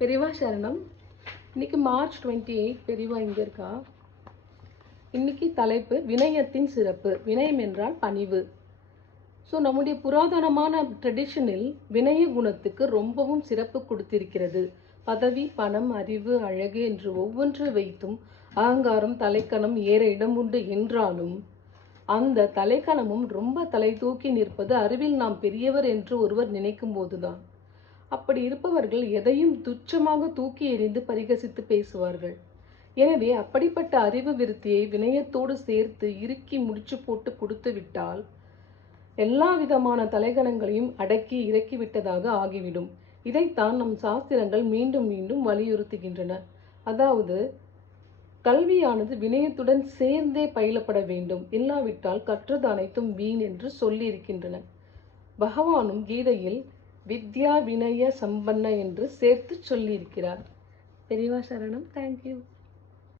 பெரியவா சரணம். இன்னைக்கு மார்ச் 28 பெரியவா இங்கே இருக்கா. இன்னைக்கு தலைப்பு வினயத்தின் சிறப்பு. வினயம் என்றால் பணிவு. ஸோ நம்முடைய புராதனமான ட்ரெடிஷனில் வினய குணத்துக்கு ரொம்பவும் சிறப்பு கொடுத்திருக்கிறது. பதவி, பணம், அறிவு, அழகு என்று ஒவ்வொன்று வைத்தும் அகங்காரம் தலைக்கணம் ஏற இடம் உண்டு என்றாலும் அந்த தலைக்கணமும் ரொம்ப தலை தூக்கி நிற்பது அறிவில் நாம் பெரியவர் என்று ஒருவர் நினைக்கும் போதுதான். அப்படி இருப்பவர்கள் எதையும் துச்சமாக தூக்கி எறிந்து பரிகசித்து பேசுவார்கள். எனவே அப்படிப்பட்ட அறிவு விருத்தியை வினயத்தோடு சேர்த்து இறுக்கி முடிச்சு போட்டு கொடுத்து விட்டால் எல்லா விதமான தலைகணங்களையும் அடக்கி இறக்கி விட்டதாக ஆகிவிடும். இதைத்தான் நம் சாஸ்திரங்கள் மீண்டும் மீண்டும் வலியுறுத்துகின்றன. அதாவது கல்வியானது வினயத்துடன் சேர்ந்தே பயிலப்பட வேண்டும், இல்லாவிட்டால் கற்றது அனைத்தும் வீண் என்று சொல்லியிருக்கின்றன. பகவானும் கீதையில் வித்யா வினய சம்பன்ன என்று சேர்த்து சொல்லியிருக்கிறார். பெரியவா சரணம். தேங்க்யூ.